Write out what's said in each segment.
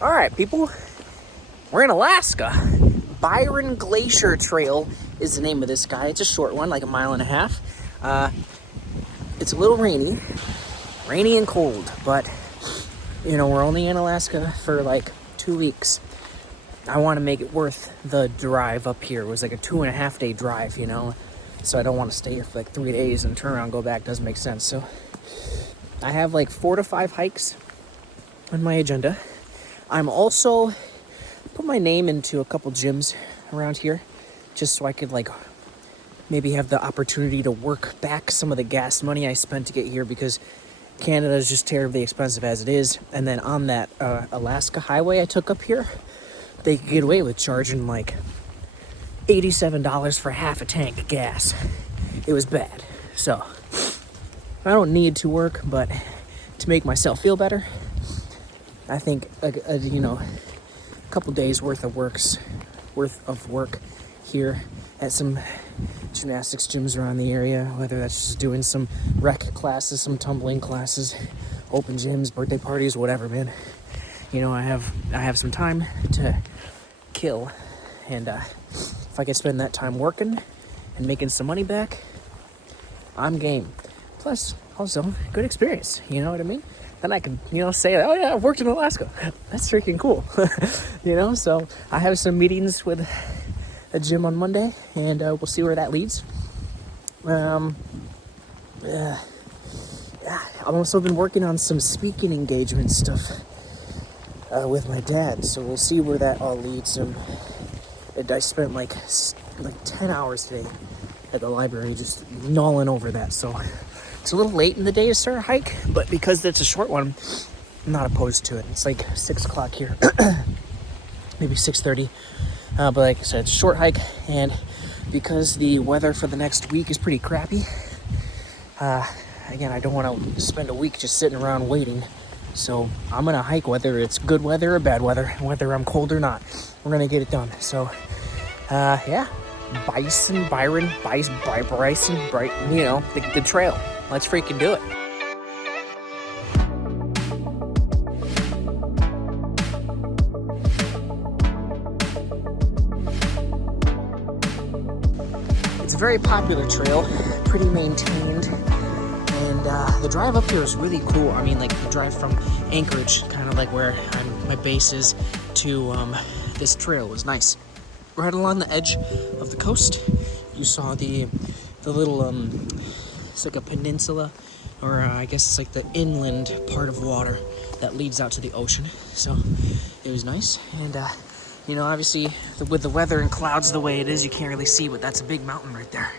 All right, people, we're in Alaska. Byron Glacier Trail is the name of this guy. It's a short one, like a mile and a half. It's a little rainy and cold, but you know, we're only in Alaska for like 2 weeks. I want to make it worth the drive up here. It was like a 2.5 day drive, you know, so I don't want to stay here for like 3 days and turn around and go back. Doesn't make sense. So I have like 4 to 5 hikes on my agenda. I'm also put my name into a couple gyms around here just so I could like maybe have the opportunity to work back some of the gas money I spent to get here, because Canada is just terribly expensive as it is. And then on that Alaska highway I took up here, they could get away with charging like $87 for half a tank of gas. It was bad. So I don't need to work, but to make myself feel better, I think a couple days worth of work here at some gymnastics gyms around the area, whether that's just doing some rec classes, some tumbling classes, open gyms, birthday parties, whatever, man. You know, I have some time to kill, and if I could spend that time working and making some money back, I'm game. Plus, also, good experience, you know what I mean? Then I can, say, oh yeah, I've worked in Alaska. That's freaking cool. So I have some meetings with a gym on Monday, and we'll see where that leads. I've also been working on some speaking engagement stuff with my dad, so we'll see where that all leads. And I spent like 10 hours today at the library just gnawing over that, so it's a little late in the day to start a hike, but because it's a short one, I'm not opposed to it. It's like 6 o'clock here, maybe 6:30. But like I said, it's a short hike, and because the weather for the next week is pretty crappy, again, I don't want to spend a week just sitting around waiting. So I'm going to hike whether it's good weather or bad weather, whether I'm cold or not. We're going to get it done. So, Byron, the trail. Let's freaking do it. It's a very popular trail, pretty maintained, and the drive up here is really cool. I mean, like the drive from Anchorage, kind of like where my base is, to this trail was nice. Right along the edge of the coast, you saw the little it's like a peninsula, or I guess it's like the inland part of water that leads out to the ocean. So it was nice, and obviously with the weather and clouds the way it is, you can't really see, but that's a big mountain right there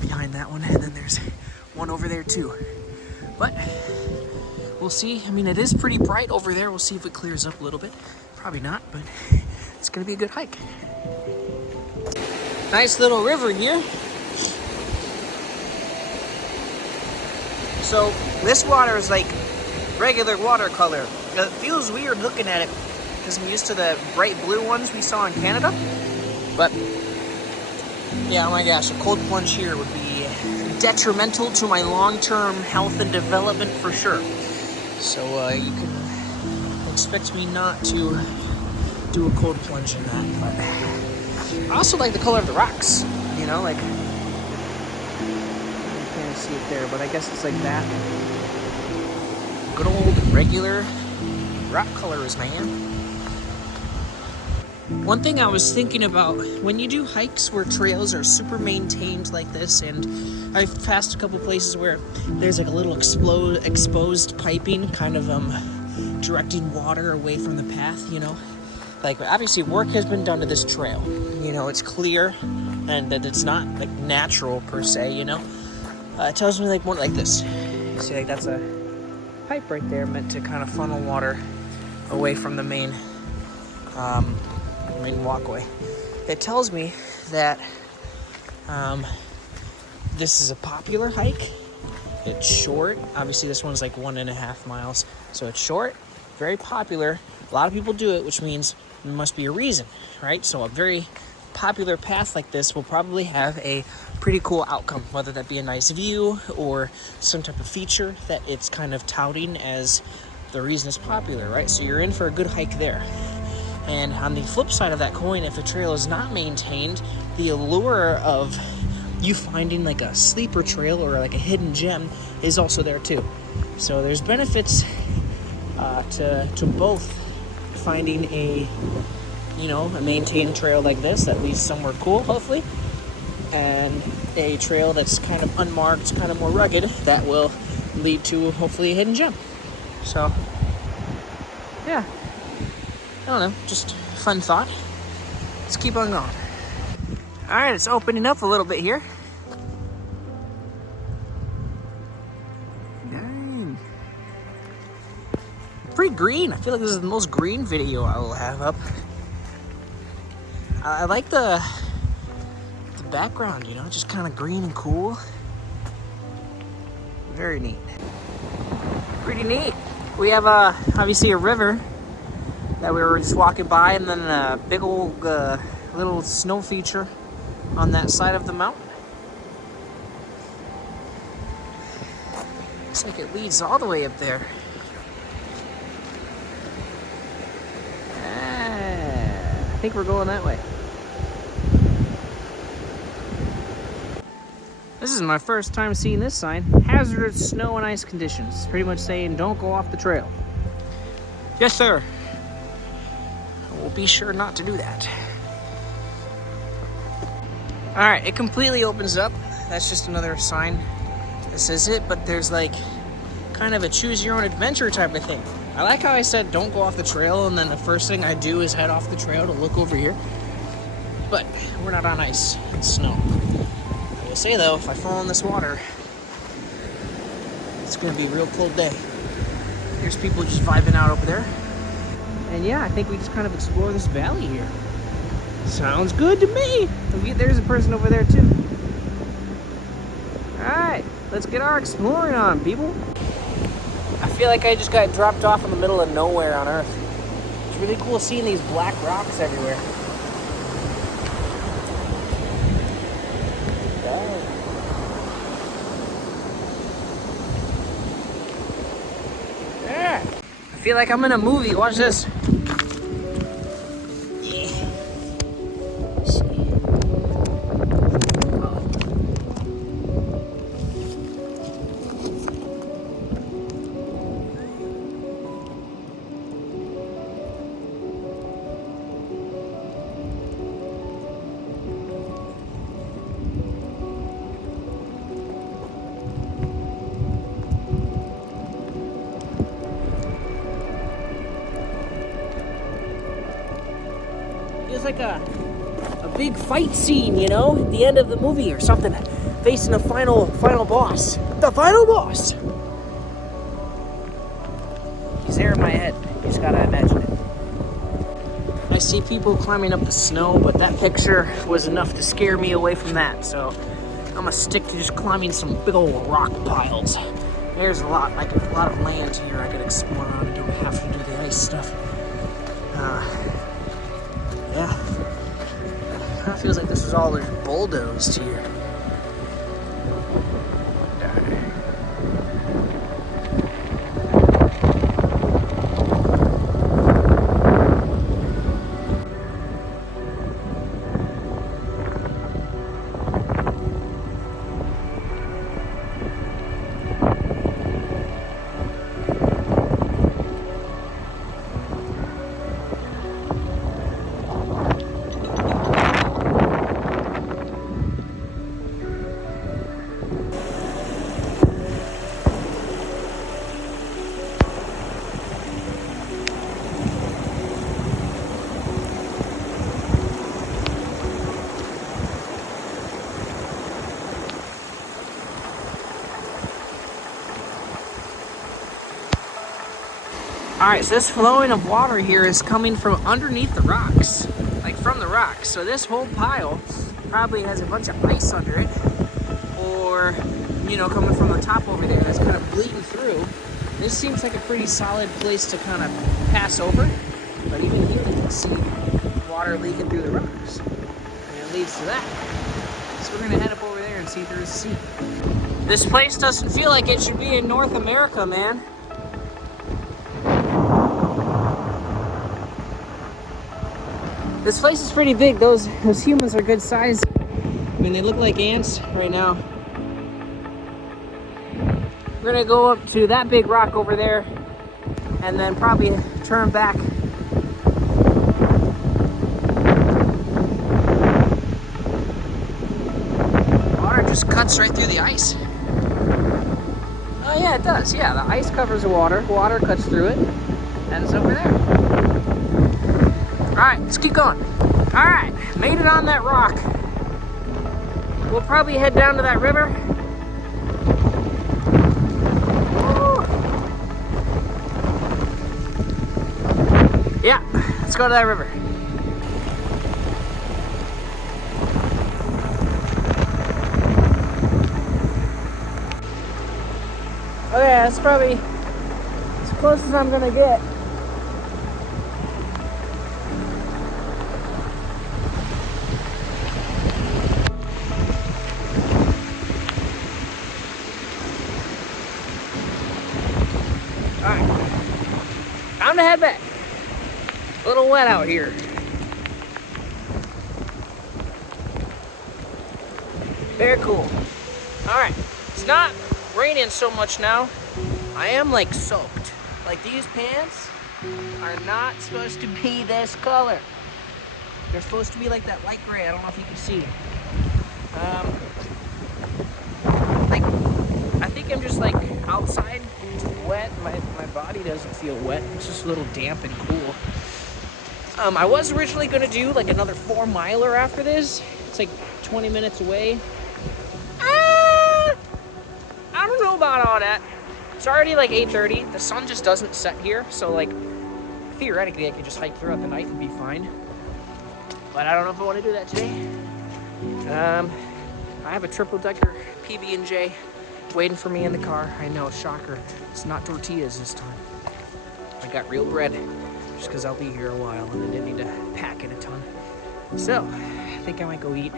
behind that one, and then there's one over there too. But we'll see. I mean, it is pretty bright over there. We'll see if it clears up a little bit. Probably not, but it's gonna be a good hike. Nice little river here. So this water is like regular watercolor. It feels weird looking at it because I'm used to the bright blue ones we saw in Canada. But yeah, oh my gosh, a cold plunge here would be detrimental to my long-term health and development for sure. So you can expect me not to do a cold plunge in that. But I also like the color of the rocks, like, you can't see it there, but I guess it's like that. Good old regular rock colors, man. One thing I was thinking about, when you do hikes where trails are super maintained like this, and I've passed a couple places where there's like a little exposed piping kind of directing water away from the path, like obviously work has been done to this trail, it's clear and that it's not like natural per se, it tells me like more like this. See, like that's a pipe right there meant to kind of funnel water away from the main walkway. It tells me that this is a popular hike. It's short. Obviously this one's like 1.5 miles, so it's short, very popular. A lot of people do it, which means there must be a reason, right? So a very popular path like this will probably have a pretty cool outcome, whether that be a nice view or some type of feature that it's kind of touting as the reason it's popular, right? So you're in for a good hike there. And on the flip side of that coin, if a trail is not maintained, the allure of you finding like a sleeper trail or like a hidden gem is also there too. So there's benefits to both finding a maintained trail like this that leads somewhere cool, hopefully, and a trail that's kind of unmarked, kind of more rugged, that will lead to hopefully a hidden gem. So yeah, I don't know, just fun thought. Let's keep on going. All right, it's opening up a little bit here. Dang. Pretty green. I feel like this is the most green video I will have up. I like the background, just kind of green and cool. Very neat. Pretty neat. We have obviously a river that we were just walking by, and then a big old little snow feature on that side of the mountain. Looks like it leads all the way up there. I think we're going that way. This is my first time seeing this sign. Hazardous snow and ice conditions. It's pretty much saying don't go off the trail. Yes, sir. We'll be sure not to do that. Alright, it completely opens up. That's just another sign that says it, but there's like kind of a choose your own adventure type of thing. I like how I said don't go off the trail, and then the first thing I do is head off the trail to look over here. But we're not on ice and snow. I will say though, if I fall in this water, it's gonna be a real cold day. There's people just vibing out over there. And yeah, I think we just kind of explore this valley here. Sounds good to me. There's a person over there too. Alright, let's get our exploring on, people. I feel like I just got dropped off in the middle of nowhere on Earth. It's really cool seeing these black rocks everywhere. Yeah. I feel like I'm in a movie. Watch this. Feels like a big fight scene, at the end of the movie or something, facing a final boss. The final boss! He's there in my head. You just gotta imagine it. I see people climbing up the snow, but that picture was enough to scare me away from that, so I'm gonna stick to just climbing some big old rock piles. There's a lot of land here I could explore on and don't have to do the ice stuff. Yeah. It kind of feels like this was all just bulldozed here. Alright, so this flowing of water here is coming from underneath the rocks, like from the rocks. So this whole pile probably has a bunch of ice under it, or, coming from the top over there that's kind of bleeding through. This seems like a pretty solid place to kind of pass over, but even here you can see water leaking through the rocks, and it leads to that. So we're going to head up over there and see if there's a sea. This place doesn't feel like it should be in North America, man. This place is pretty big. Those humans are good size. I mean, they look like ants right now. We're gonna go up to that big rock over there and then probably turn back. Water just cuts right through the ice. Oh yeah, it does. Yeah, the ice covers the water. Water cuts through it. And it's over there. All right, let's keep going. All right, made it on that rock. We'll probably head down to that river. Woo. Yeah, let's go to that river. Okay, that's probably as close as I'm gonna get. Alright, time to head back. A little wet out here. Very cool. Alright, it's not raining so much now. I am like soaked. Like these pants are not supposed to be this color. They're supposed to be like that light gray. I don't know if you can see. Like, I think I'm just like outside wet. My body doesn't feel wet. It's just a little damp and cool. I was originally gonna do like another 4-miler after this. It's like 20 minutes away. I don't know about all that. It's already like 8:30. The sun just doesn't set here, so like theoretically I could just hike throughout the night and be fine. But I don't know if I want to do that today. I have a triple-decker PB&J waiting for me in the car. I know, shocker. It's not tortillas this time. I got real bread just because I'll be here a while and I didn't need to pack in a ton. So, I think I might go eat.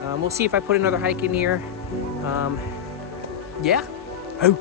We'll see if I put another hike in here. Yeah. Oh.